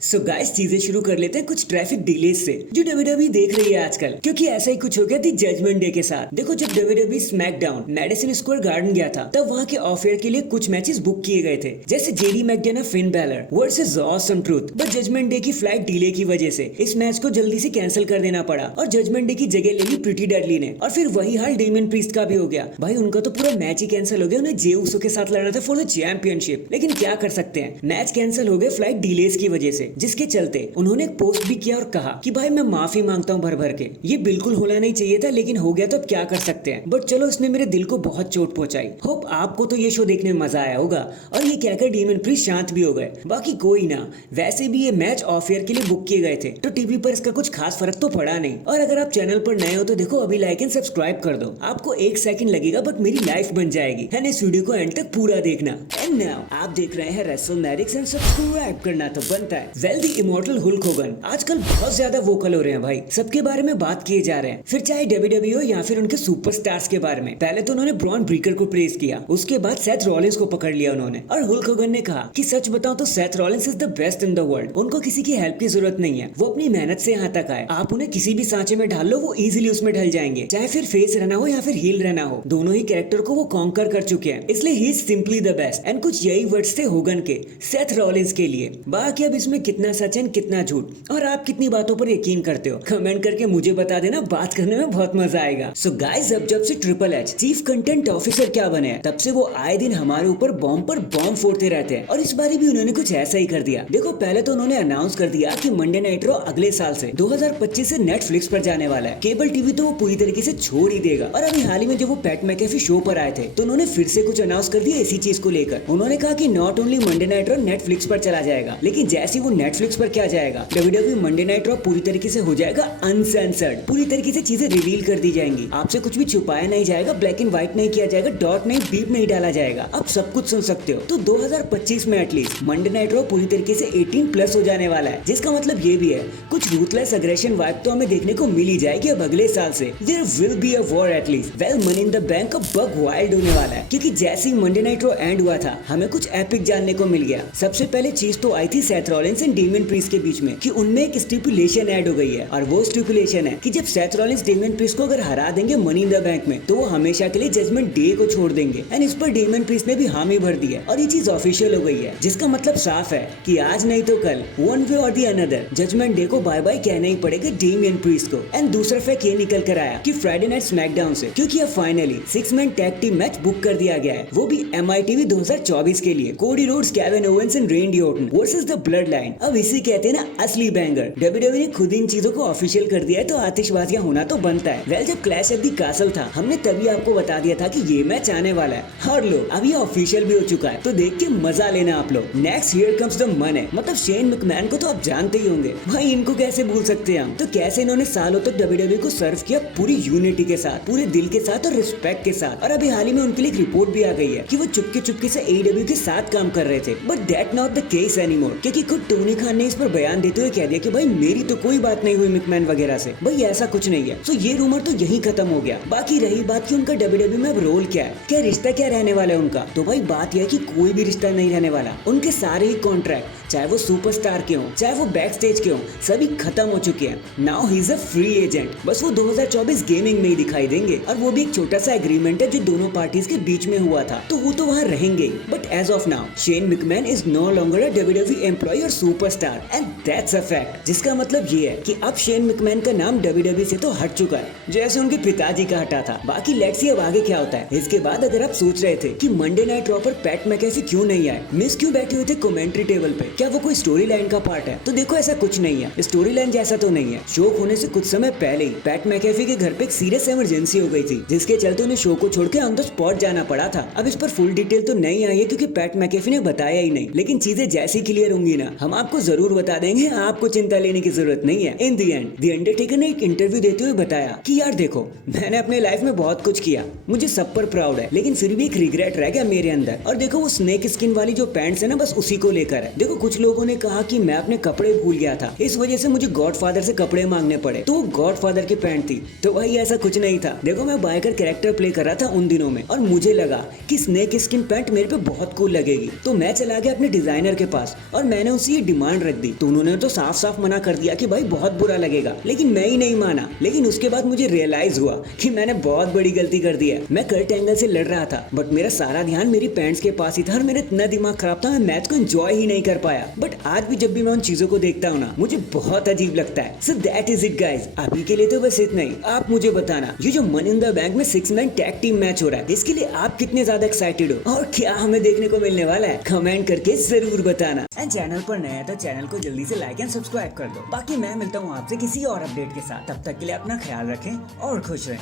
So guys चीजें शुरू कर लेते हैं कुछ ट्रैफिक डिलेज से जो डब्ल्यूडब्ल्यूई देख रही है आजकल, क्योंकि ऐसा ही कुछ हो गया थी जजमेंट डे के साथ। देखो, जब WWE SmackDown Madison Square garden गया था तब वहां के ऑफ एयर के लिए कुछ मैचेस बुक किए गए थे, जैसे JD McDonagh Finn Balor versus Awesome Truth. But judgment day की फ्लाइट डिले की वजह से इस मैच को जल्दी से कैंसिल कर देना पड़ा और जजमेंट डे की जगह ले ली प्रीटी डेडली ने। और फिर वही हाल डेमियन प्रीस्ट का भी हो गया। भाई उनका तो पूरा मैच ही कैंसिल हो गया, उन्हें जे उसो के साथ लड़ना था फॉर द चैंपियनशिप। लेकिन क्या कर सकते हैं, मैच कैंसिल हो गए फ्लाइट डिलेज की वजह से, जिसके चलते उन्होंने एक पोस्ट भी किया और कहा कि भाई मैं माफी मांगता हूँ भर भर के, ये बिल्कुल होना नहीं चाहिए था लेकिन हो गया तो अब क्या कर सकते हैं। बट चलो, इसने मेरे दिल को बहुत चोट पहुंचाई। होप आपको तो ये शो देखने में मजा आया होगा और ये कहकर डेमियन प्रीस्ट शांत भी हो गए। बाकी कोई ना, वैसे भी ये मैच ऑफ एयर के लिए बुक किए गए थे तो टीवी पर इसका कुछ खास फर्क तो पड़ा नहीं। और अगर आप चैनल पर नए हो तो देखो अभी लाइक एंड सब्सक्राइब कर दो, आपको 1 सेकंड लगेगा बट मेरी लाइफ बन जाएगी। है इस वीडियो को एंड तक पूरा देखना। एंड नाउ आप देख रहे हैं रेसलमैनिक्स एंड सब्सक्राइब करना तो बनता है। वेल द इमॉर्टल हुल्क होगन आजकल बहुत ज्यादा वोकल हो रहे हैं भाई, सबके बारे में बात किए जा रहे हैं, फिर चाहे डब्ल्यूडब्ल्यूई हो या फिर उनके सुपरस्टार्स के बारे में। पहले तो उन्होंने ब्रॉन ब्रीकर को प्रेज किया, उसके बाद सेथ रॉलिंस को पकड़ लिया उन्होंने। और हुल्क होगन ने कहा कि सच बताऊं तो Seth Rollins is the best in the world, उनको किसी की हेल्प की जरूरत नहीं है, वो अपनी मेहनत से यहाँ तक आए। आप उन्हें किसी भी सांचे में डाल लो वो इजीली उसमें ढल जाएंगे, चाहे फिर फेस रहना हो या फिर हील रहना हो, दोनों ही कैरेक्टर को वो कॉन्कर कर चुके हैं, इसलिए he is simply the best. And कुछ यही वर्ड्स थे होगन के सेथ रॉलिंस के लिए। बाकी अब इसमें कितना सच है कितना झूठ और आप कितनी बातों पर यकीन करते हो, कमेंट करके मुझे बता देना, बात करने में बहुत मजा आएगा। सो गाइस, अब जब से triple H chief content officer क्या बने हैं तब से वो आए दिन हमारे ऊपर बॉम्ब पर बॉम्ब फोड़ते रहते हैं और इस बार भी उन्होंने कुछ ऐसा ही कर दिया। देखो, पहले तो उन्होंने अनाउंस कर दिया कि मंडे नाइट रॉ अगले साल से 2025 से नेटफ्लिक्स पर जाने वाला है। केबल टीवी तो वो पूरी तरीके से छोड़ ही देगा। और अभी हाल ही में जब वो पैट मैकेफी शो पर आए थे तो उन्होंने फिर से कुछ अनाउंस कर दिया इसी चीज को लेकर। उन्होंने कहा कि not only Monday night raw Netflix पर चला जाएगा, लेकिन जैसे वो नेटफ्लिक्स पर क्या जाएगा, डब्ल्यूडब्ल्यूई मंडे नाइट रॉ पूरी तरीके से हो जाएगा अनसेंसर्ड, पूरी तरीके से चीजें रिवील कर दी जाएंगी, आपसे कुछ भी छुपाया नहीं जाएगा, ब्लैक एंड व्हाइट नहीं किया जाएगा, डॉट नहीं बीप नहीं डाला जाएगा, आप सब कुछ सुन सकते हो। तो 2025 में एटलीस्ट मंडे नाइट रॉ पूरी तरीके से 18 प्लस हो जाने वाला है, जिसका मतलब ये भी है कुछ रूथलेस अग्रेशन वाइब तो हमें देखने को मिल ही जाएगी अब अगले साल से। There will be a war at least. Well, money in the bank का बग वाइल्ड होने वाला है, क्योंकि जैसे ही मंडे नाइट रॉ एंड हुआ था हमें कुछ एपिक जानने को मिल गया। सबसे पहले चीज तो आई थी Seth Rollins and Damien priest के बीच में कि उनमें एक स्टिपुलेशन ऐड हो गई है, और वो स्टिपुलेशन है कि जब सेथ रॉलिंस डेमियन प्रीस्ट को अगर हरा देंगे मनी इन द बैंक में तो वो हमेशा के लिए जजमेंट डे को छोड़ देंगे। एंड इस पर डेमियन प्रीस्ट ने भी हामी भर दी है और ये चीज ऑफिशियल हो गई है, जिसका मतलब साफ है कि आज नहीं तो कल वन वे और दी अनदर जजमेंट डे को बाय बाय कहना ही पड़ेगा डेमियन प्रीस्ट को। एंड दूसरा फैक्ट ये निकल कर आया कि फ्राइडे नाइट स्मैकडाउन से, क्योंकि अब finally 6 man tag team match book कर दिया गया है, वो भी MITV 2024 के लिए। Cody Rhodes, Kevin Owens and रेंडी Orton versus the blood line. अब इसी कहते हैं ना असली बैंगर। डब्ल्यूडब्ल्यूई ने खुद इन चीजों को ऑफिशियल कर दिया है तो आतिशबाजियां होना तो बनता है। वेल, जब क्लैश एट दी कासल था हमने तभी आपको बता दिया था कि ये मैच आने वाला है और लो अब ये ऑफिशियल भी हो चुका है, तो देख के मजा लेना आप लोग। Next here comes the money, मतलब शेन मैकमैन को तो आप जानते ही होंगे भाई, इनको कैसे भूल सकते हैं हम। तो कैसे इन्होंने सालों तक डब्ल्यूडब्ल्यूई को सर्व किया पूरी यूनिटी के साथ, पूरे दिल के साथ और रिस्पेक्ट के साथ। और अभी हाल ही में उनके लिए एक रिपोर्ट भी आ गई है कि वो चुपके चुपके से AEW के साथ काम कर रहे थे, but that not the case anymore, क्योंकि खुद टोनी खान ने इस पर बयान देते हुए कह दिया कि भाई मेरी तो कोई बात नहीं हुई मैकमैन वगैरह से, भाई ऐसा कुछ नहीं है। तो ये रूमर तो यही खत्म हो गया। बाकी रही बात कि उनका डब्ल्यूडब्ल्यूई में अब रोल क्या है, क्या रिश्ता क्या रहने वाला है उनका, तो भाई बात यह है कि कोई भी रिश्ता नहीं रहने वाला। उनके सारे ही कॉन्ट्रैक्ट, चाहे वो सुपरस्टार के हों चाहे वो बैक स्टेज के हों, सभी खत्म हो चुके हैं। Now he is a free agent, बस वो 2024 गेमिंग में ही दिखाई देंगे, और वो भी एक छोटा सा एग्रीमेंट है जो दोनों पार्टीज के बीच में हुआ था, तो वो तो वहाँ रहेंगे। But as of now Shane McMahon is no longer a WWE employee और superstar, and that's a fact, जिसका मतलब ये है कि अब शेन मैकमैन का नाम डब्ल्यूडब्ल्यूई से तो हट चुका है, जैसे उनके पिताजी का हटा था। बाकी लेट्स सी अब आगे क्या होता है। इसके बाद अगर आप सोच रहे थे कि मंडे नाइट रॉ पर पैट मैकेफी क्यों नहीं आए, मिस क्यों बैठे हुए थे कमेंट्री टेबल पे, क्या वो कोई स्टोरी लाइन का पार्ट है, तो देखो ऐसा कुछ नहीं है, स्टोरी लाइन जैसा तो नहीं है। शो होने से कुछ समय पहले ही पैट मैकेफी के घर पे एक सीरियस इमरजेंसी हो गई थी, जिसके चलते उन्हें शो को छोड़ के ऑन द स्पॉट जाना पड़ा था। अब इस पर फुल डिटेल तो नहीं आई है क्योंकि पैट मैकेफी ने बताया ही नहीं, लेकिन चीजें जैसी क्लियर होंगी ना हम आपको जरूर बता देंगे, आपको चिंता लेने की जरूरत नहीं है। इन दी एंड द अंडरटेकर ने एक इंटरव्यू देते हुए बताया कि यार देखो, मैंने अपने लाइफ में बहुत कुछ किया, मुझे सब पर प्राउड है, लेकिन फिर भी एक रिग्रेट रह गया मेरे अंदर। और देखो वो स्नेक स्किन वाली जो पैंट्स है ना, बस उसी को लेकर है। देखो कुछ लोगों ने कहा कि मैं अपने कपड़े भूल गया था, इस वजह से मुझे गॉडफादर से कपड़े मांगने पड़े, तो गॉडफादर की पैंट थी। तो भाई ऐसा कुछ नहीं था। देखो मैं बाइकर कैरेक्टर प्ले कर रहा था उन दिनों में, और मुझे लगा कि स्नेक स्किन पैंट मेरे पे बहुत कूल लगेगी, तो मैं चला गया अपने डिजाइनर के पास और मैंने उसे ये डिमांड रख दी तो उन्होंने तो साफ साफ मना कर दिया कि भाई बहुत बुरा लगेगा, लेकिन मैं ही नहीं माना। लेकिन उसके बाद मुझे रियलाइज हुआ कि मैंने बहुत बड़ी गलती कर दी है। मैं कर्ट एंगल से लड़ रहा था बट मेरा सारा ध्यान मेरी पैंट्स के पास ही था और मेरा इतना दिमाग खराब था, मैं मैथ को एंजॉय ही नहीं कर पाया। बट आज भी जब भी मैं उन चीजों को देखता हूँ ना, मुझे बहुत अजीब लगता है। So that is it guys, अभी के लिए तो बस इतना ही। आप मुझे बताना ये जो मनी इन द बैंक में 6 मैन टैग टीम मैच हो रहा है, इसके लिए आप कितने ज्यादा एक्साइटेड हो और क्या हमें देखने को मिलने वाला है, कमेंट करके जरूर बताना। एंड चैनल पर नया है तो चैनल को जल्दी से लाइक एंड सब्सक्राइब कर दो। बाकी मैं मिलता हूँ आपसे किसी और अपडेट के साथ, तब तक के लिए अपना ख्याल रखें और खुश रहें।